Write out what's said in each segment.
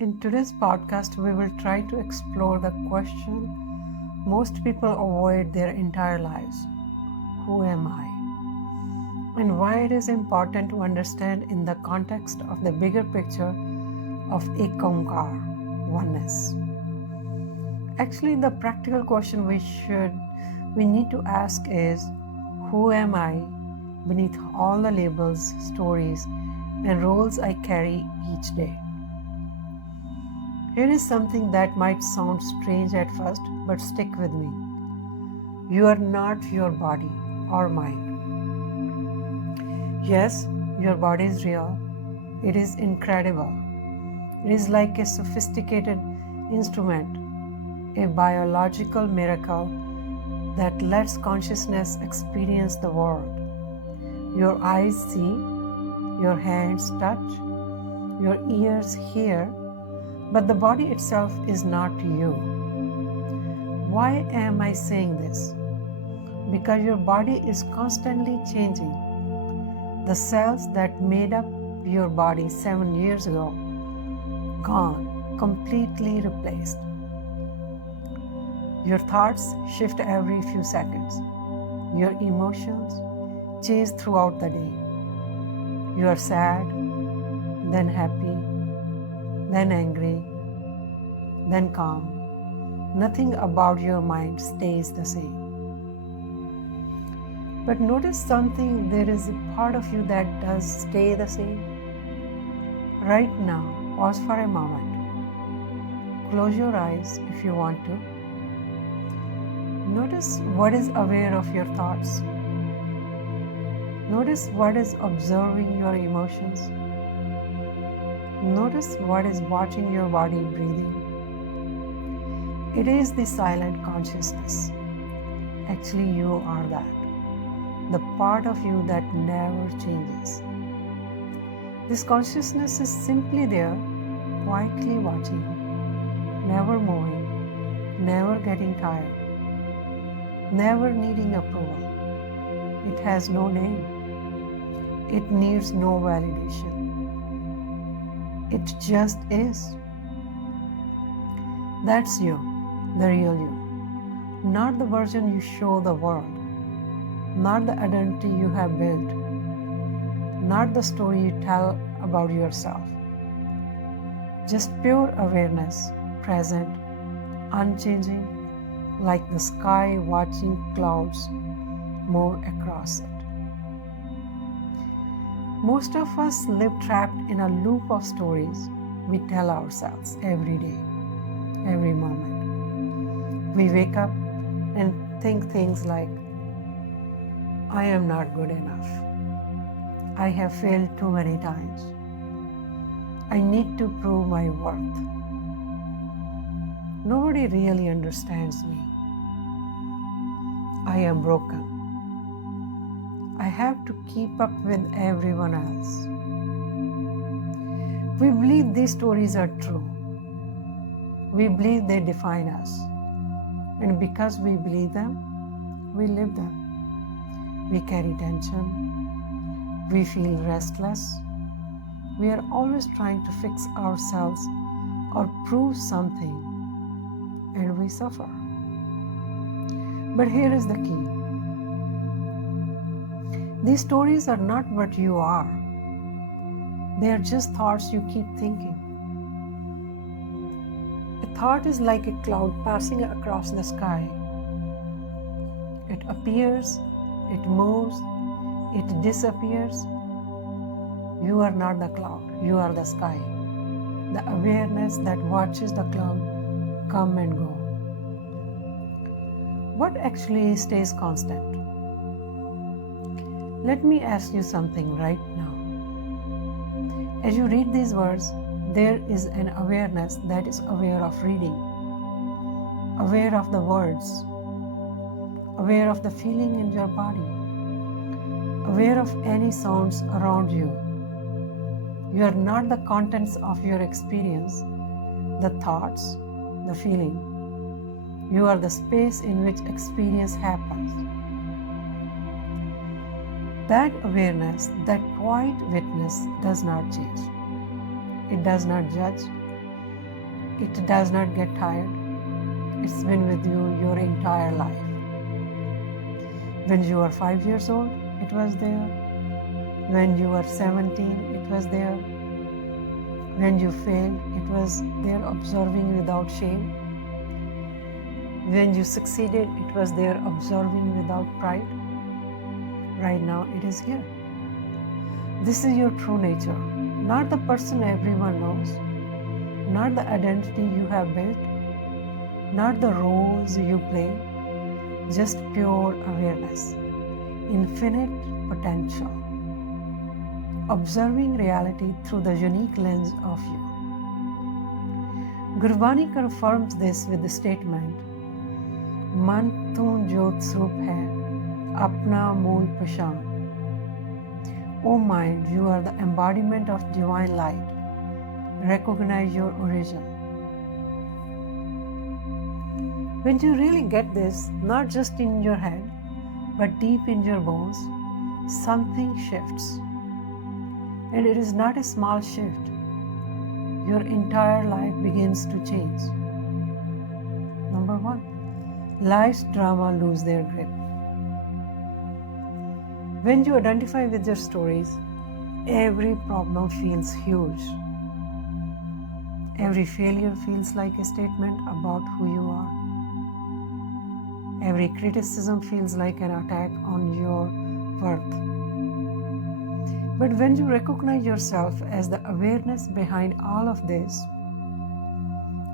In today's podcast, we will try to explore the question most people avoid their entire lives: who am I? And why it is important to understand in the context of the bigger picture of Ekankar, oneness. Actually, the practical question we need to ask is, who am I beneath all the labels, stories, and roles I carry each day? Here is something that might sound strange at first, but stick with me. You are not your body or mind. Yes, your body is real. It is incredible. It is like a sophisticated instrument, a biological miracle that lets consciousness experience the world. Your eyes see, your hands touch, your ears hear, but the body itself is not you. Why am I saying this? Because your body is constantly changing. The cells that made up your body 7 years ago, gone, completely replaced. Your thoughts shift every few seconds. Your emotions change throughout the day. You are sad, then happy, then angry, then calm. Nothing about your mind stays the same. But notice something, there is a part of you that does stay the same. Right now, pause for a moment. Close your eyes if you want to. Notice what is aware of your thoughts. Notice what is observing your emotions. Notice what is watching your body breathing. It is the silent consciousness. Actually, you are that. The part of you that never changes. This consciousness is simply there, quietly watching, never moving, never getting tired, never needing approval. It has no name. It needs no validation. It just is. That's you, the real you. Not the version you show the world. Not the identity you have built. Not the story you tell about yourself. Just pure awareness, present, unchanging, like the sky watching clouds move across it. Most of us live trapped in a loop of stories we tell ourselves every day, every moment. We wake up and think things like, I am not good enough. I have failed too many times. I need to prove my worth. Nobody really understands me. I am broken. I have to keep up with everyone else. We believe these stories are true. We believe they define us. And because we believe them, we live them. We carry tension. We feel restless. We are always trying to fix ourselves or prove something, and we suffer. But here is the key. These stories are not what you are. They are just thoughts you keep thinking. A thought is like a cloud passing across the sky. It appears, it moves, it disappears. You are not the cloud, you are the sky. The awareness that watches the cloud come and go. What actually stays constant? Let me ask you something right now. As you read these words, there is an awareness that is aware of reading, aware of the words, aware of the feeling in your body, aware of any sounds around you. You are not the contents of your experience, the thoughts, the feeling. You are the space in which experience happens. That awareness, that quiet witness does not change. It does not judge. It does not get tired. It's been with you your entire life. When you were 5 years old, it was there. When you were 17, it was there. When you failed, it was there observing without shame. When you succeeded, it was there observing without pride. Right now, it is here. This is your true nature, not the person everyone knows, not the identity you have built, not the roles you play, just pure awareness, infinite potential, observing reality through the unique lens of you. Gurbani confirms this with the statement, Man tu jyot swarup hai, apna mool pashan. O mind, you are the embodiment of divine light. Recognize your origin. When you really get this, not just in your head, but deep in your bones, something shifts. And it is not a small shift. Your entire life begins to change. Number 1, life's drama lose their grip. When you identify with your stories, every problem feels huge. Every failure feels like a statement about who you are. Every criticism feels like an attack on your worth. But when you recognize yourself as the awareness behind all of this,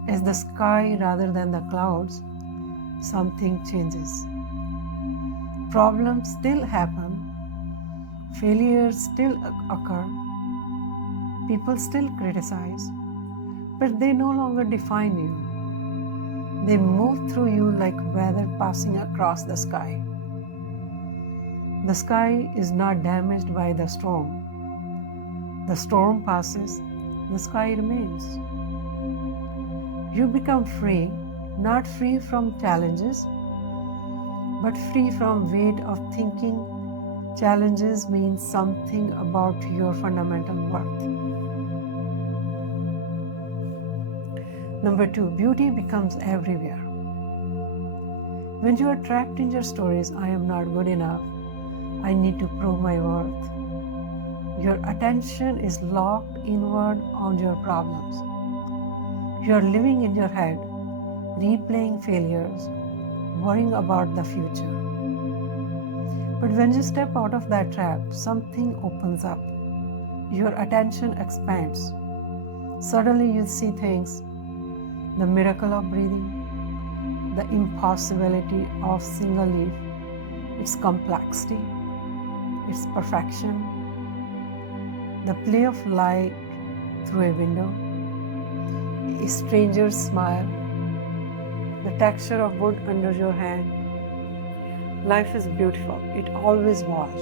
as the sky rather than the clouds, something changes. Problems still happen, failures still occur, people still criticize, but they no longer define you. They move through you like weather passing across the sky. The sky is not damaged by the storm. The storm passes, the sky remains. You become free, not free from challenges, but free from weight of thinking challenges mean something about your fundamental worth. Number 2, beauty becomes everywhere. When you are trapped in your stories, I am not good enough, I need to prove my worth, your attention is locked inward on your problems. You are living in your head, replaying failures, worrying about the future. But when you step out of that trap, something opens up. Your attention expands. Suddenly you see things, the miracle of breathing, the impossibility of single leaf, its complexity, its perfection, the play of light through a window, a stranger's smile, the texture of wood under your hand. Life is beautiful. It always was.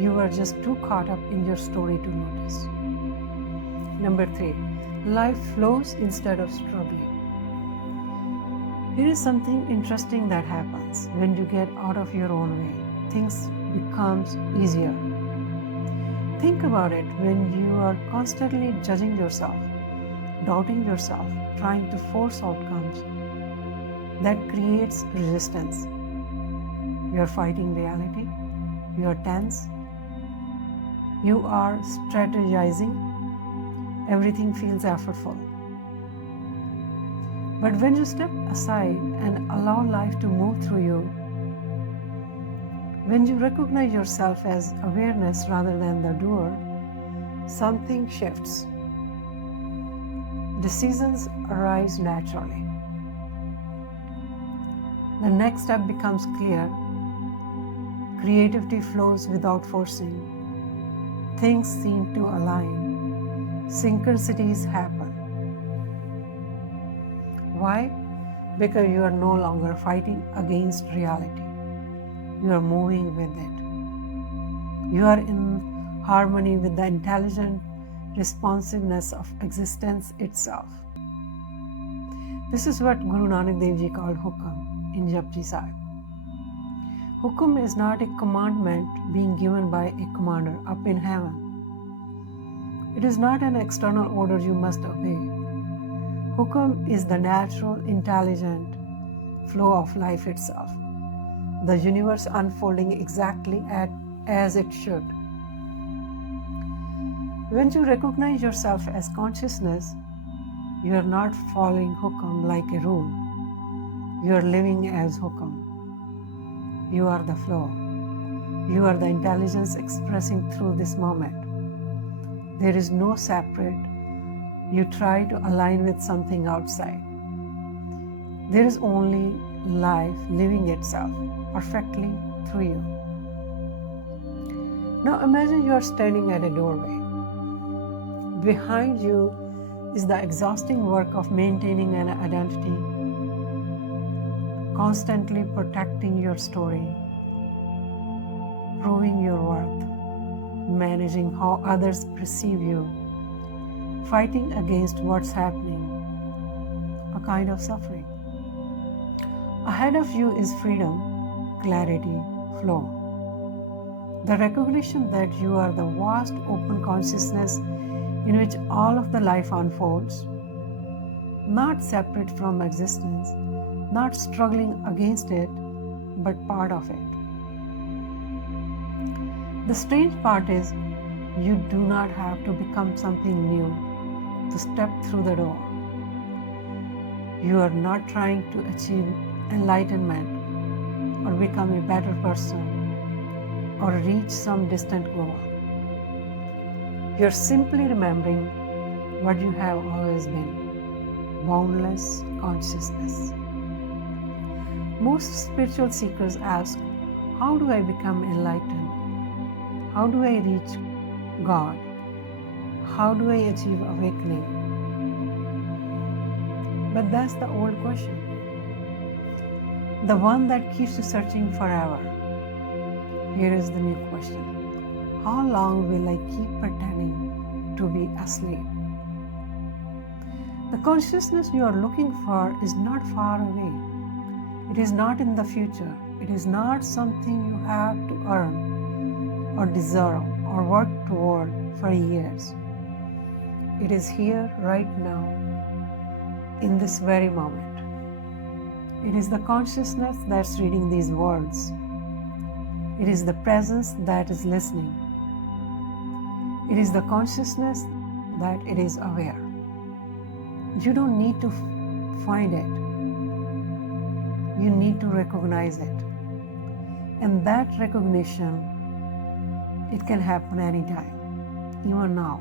You were just too caught up in your story to notice. Number 3, life flows instead of struggling. Here is something interesting that happens when you get out of your own way. Things becomes easier. Think about it when you are constantly judging yourself, doubting yourself, trying to force outcomes. That creates resistance. You are fighting reality. You are tense. You are strategizing. Everything feels effortful. But when you step aside and allow life to move through you, when you recognize yourself as awareness rather than the doer, something shifts. Decisions arise naturally. The next step becomes clear. Creativity flows without forcing. Things seem to align. Synchronicities happen. Why? Because you are no longer fighting against reality. You are moving with it. You are in harmony with the intelligent responsiveness of existence itself. This is what Guru Nanak Dev Ji called Hukam in Japji Sahib. Hukum is not a commandment being given by a commander up in heaven. It is not an external order you must obey. Hukam is the natural, intelligent flow of life itself, the universe unfolding exactly as it should. When you recognize yourself as consciousness, you are not following Hukam like a rule. You are living as Hukam. You are the flow. You are the intelligence expressing through this moment. There is no separate. You try to align with something outside. There is only life living itself perfectly through you. Now imagine you are standing at a doorway. Behind you is the exhausting work of maintaining an identity, constantly protecting your story, proving your worth, managing how others perceive you, fighting against what's happening, a kind of suffering. Ahead of you is freedom, clarity, flow. The recognition that you are the vast open consciousness in which all of the life unfolds, not separate from existence, not struggling against it, but part of it. The strange part is, you do not have to become something new to step through the door. You are not trying to achieve enlightenment or become a better person or reach some distant goal. You're simply remembering what you have always been, boundless consciousness. Most spiritual seekers ask, how do I become enlightened? How do I reach God? How do I achieve awakening? But that's the old question, the one that keeps you searching forever. Here is the new question. How long will I keep pretending to be asleep? The consciousness you are looking for is not far away. It is not in the future. It is not something you have to earn or deserve or work toward for years. It is here right now, in this very moment. It is the consciousness that's reading these words. It is the presence that is listening. It is the consciousness that it is aware. You don't need to find it. You need to recognize it. And that recognition, it can happen anytime, even now,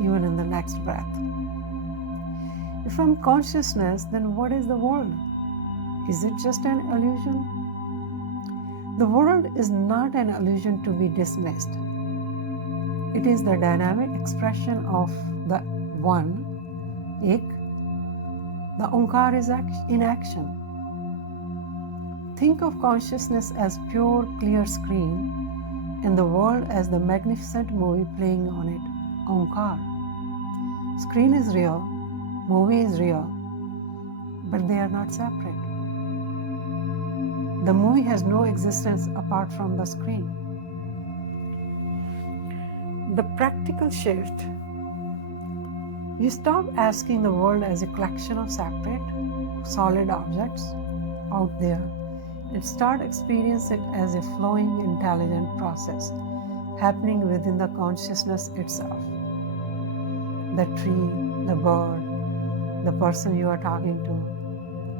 even in the next breath. If I'm consciousness, then what is the world? Is it just an illusion? The world is not an illusion to be dismissed. It is the dynamic expression of the One, Ek. The Onkar is in action. Think of consciousness as pure, clear screen and the world as the magnificent movie playing on it, Onkar. Screen is real, movie is real, but they are not separate. The movie has no existence apart from the screen. The practical shift. You stop asking the world as a collection of separate, solid objects out there and start experiencing it as a flowing, intelligent process happening within the consciousness itself. The tree, the bird, the person you are talking to,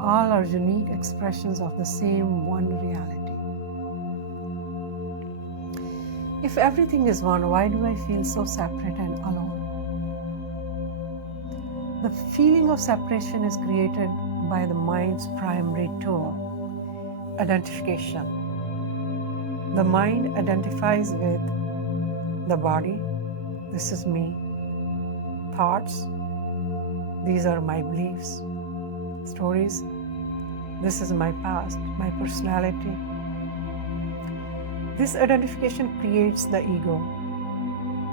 all are unique expressions of the same one reality. If everything is one, why do I feel so separate and alone? The feeling of separation is created by the mind's primary tool, identification. The mind identifies with the body, this is me. Thoughts, these are my beliefs. Stories, this is my past, my personality. This identification creates the ego,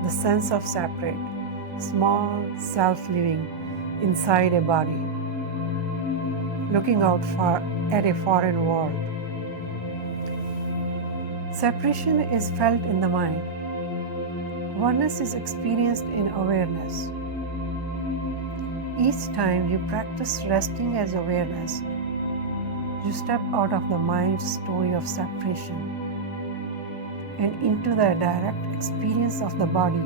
the sense of separate, small self living inside a body, looking out at a foreign world. Separation is felt in the mind. Oneness is experienced in awareness. Each time you practice resting as awareness, you step out of the mind's story of separation and into the direct experience of the body,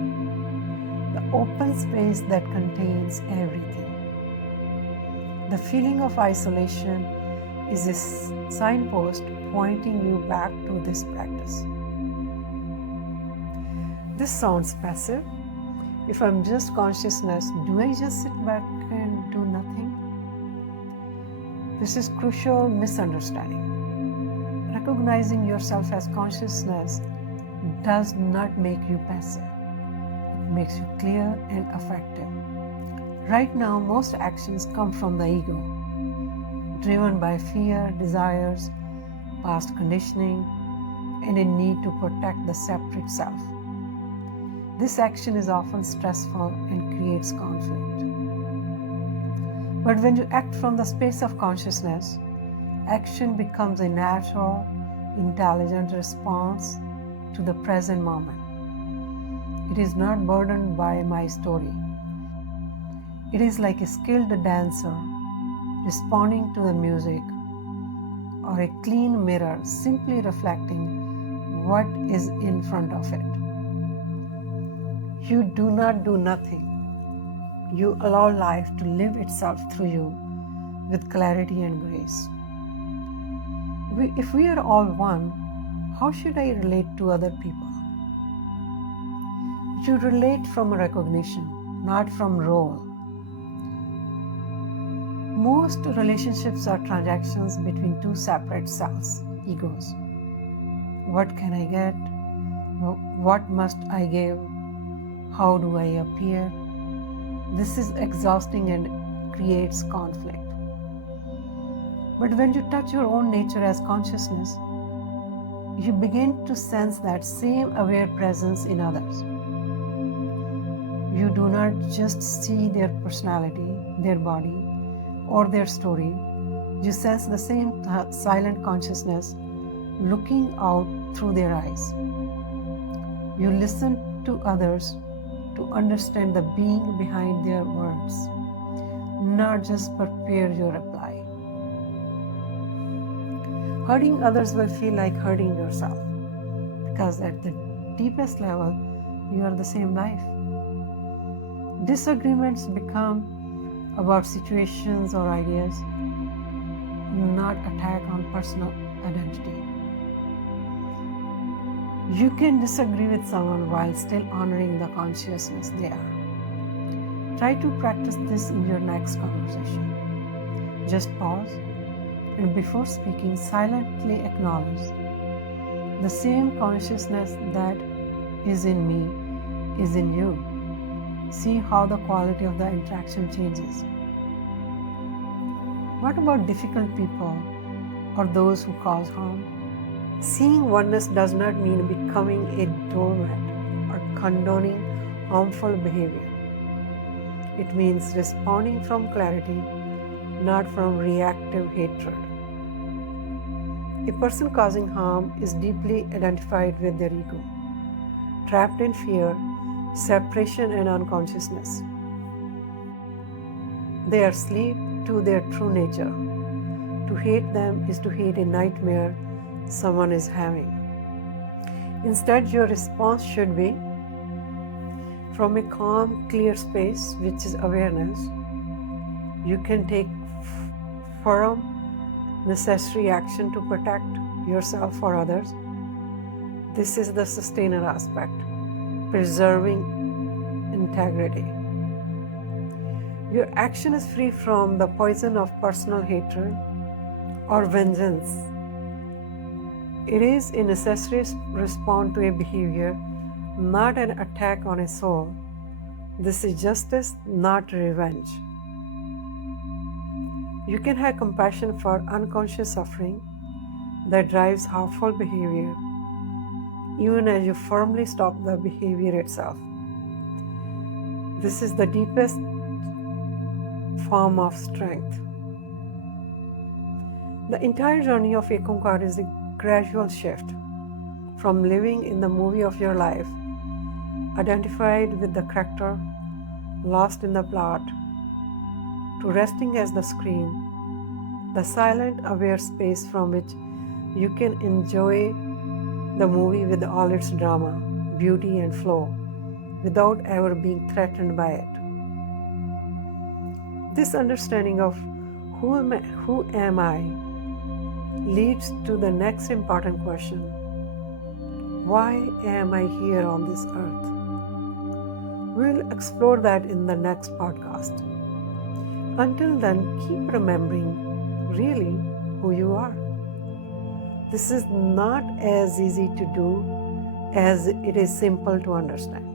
the open space that contains everything. The feeling of isolation is a signpost pointing you back to this practice. This sounds passive. If I'm just consciousness, do I just sit back and do nothing? This is crucial misunderstanding. Recognizing yourself as consciousness does not make you passive. It makes you clear and effective. Right now, most actions come from the ego, driven by fear, desires, past conditioning, and a need to protect the separate self. This action is often stressful and creates conflict. But when you act from the space of consciousness, action becomes a natural, intelligent response to the present moment. It is not burdened by my story. It is like a skilled dancer responding to the music, or a clean mirror simply reflecting what is in front of it. You do not do nothing. You allow life to live itself through you with clarity and grace. If we are all one, how should I relate to other people? You relate from recognition, not from role. Most relationships are transactions between two separate selves, egos. What can I get? What must I give? How do I appear? This is exhausting and creates conflict. But when you touch your own nature as consciousness, you begin to sense that same aware presence in others. You do not just see their personality, their body, or their story. You sense the same silent consciousness looking out through their eyes. You listen to others to understand the being behind their words, not just prepare your reply. Hurting others will feel like hurting yourself, because at the deepest level, you are the same life. Disagreements become about situations or ideas, not attack on personal identity. You can disagree with someone while still honoring the consciousness they are. Try to practice this in your next conversation. Just pause and before speaking, silently acknowledge the same consciousness that is in me is in you. See how the quality of the interaction changes. What about difficult people or those who cause harm? Seeing oneness does not mean becoming a doormat or condoning harmful behavior. It means responding from clarity, not from reactive hatred. A person causing harm is deeply identified with their ego, trapped in fear, separation, and unconsciousness. They are asleep to their true nature. To hate them is to hate a nightmare someone is having. Instead, your response should be from a calm, clear space, which is awareness. You can take firm, necessary action to protect yourself or others. This is the sustainer aspect, preserving integrity. Your action is free from the poison of personal hatred or vengeance. It is a necessary response to a behavior, not an attack on a soul. This is justice, not revenge. You can have compassion for unconscious suffering that drives harmful behavior, even as you firmly stop the behavior itself. This is the deepest form of strength. The entire journey of Ekankar is a gradual shift from living in the movie of your life, identified with the character, lost in the plot, to resting as the screen, the silent, aware space from which you can enjoy the movie with all its drama, beauty, and flow without ever being threatened by it. This understanding of who am I leads to the next important question: why am I here on this earth? We'll explore that in the next podcast. Until then, keep remembering really who you are. This is not as easy to do as it is simple to understand.